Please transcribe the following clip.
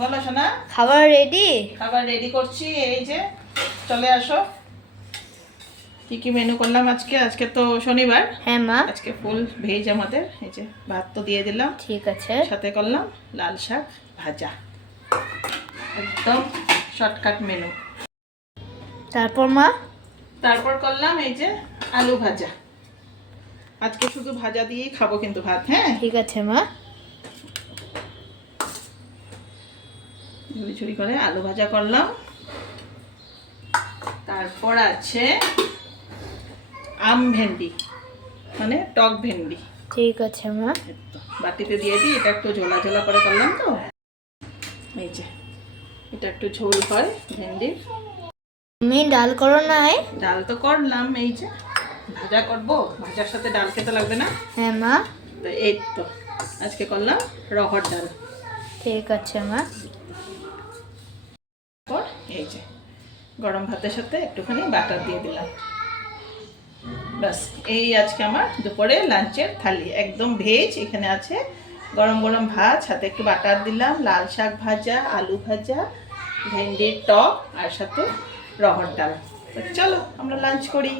বলো শোনা। খাবার রেডি? খাবার রেডি করছি, এই যে চলে আসো। কি কি মেনু করলাম আজকে? আজকে তো শনিবার। হ্যাঁ মা। আজকে ফুল ভেজ আমাদের। এই যে ভাত তো দিয়ে দিলাম, ঠিক আছে। সাথে করলাম লাল শাক ভাজা, একদম শর্টকাট মেনু। তারপর মা? তারপর করলাম এই যে আলু ভাজা। আজকে শুধু ভাজা দিয়েই খাবো কিন্তু ভাত। হ্যাঁ ঠিক আছে মা। ঝুড়ি ঝুড়ি করে আলু ভাজা করলাম। তারপর আছে আম ভেন্ডি, মানে টক ভেন্ডি। ঠিক আছে মা। বাটিতে দিয়ে দিই, এটা একটু ঝোলা ঝোলা করে করলাম তো। এই যে এটা একটু ঝোল হয় ভেন্ডির। তুমি ডাল করো নাই? ডাল তো করলাম, এই যে ভাজা করবো, ভাজার সাথে ডাল খেতে লাগবে না? হ্যাঁ মা। তো এই তো আজকে করলাম রহড় ডাল। ঠিক আছে মা। তারপর এই যে গরম ভাতের সাথে একটুখানি বাটার দিয়ে দিলাম। বাস, এই আজকে আমার দুপুরে লাঞ্চের থালি, একদম ভেজ। এখানে আছে গরম গরম ভাত, সাথে একটু বাটার দিলাম, লাল শাক ভাজা, আলু ভাজা, ভেন্ডির টক, আর সাথে রহড় ডাল। তো চলো আমরা লাঞ্চ করি।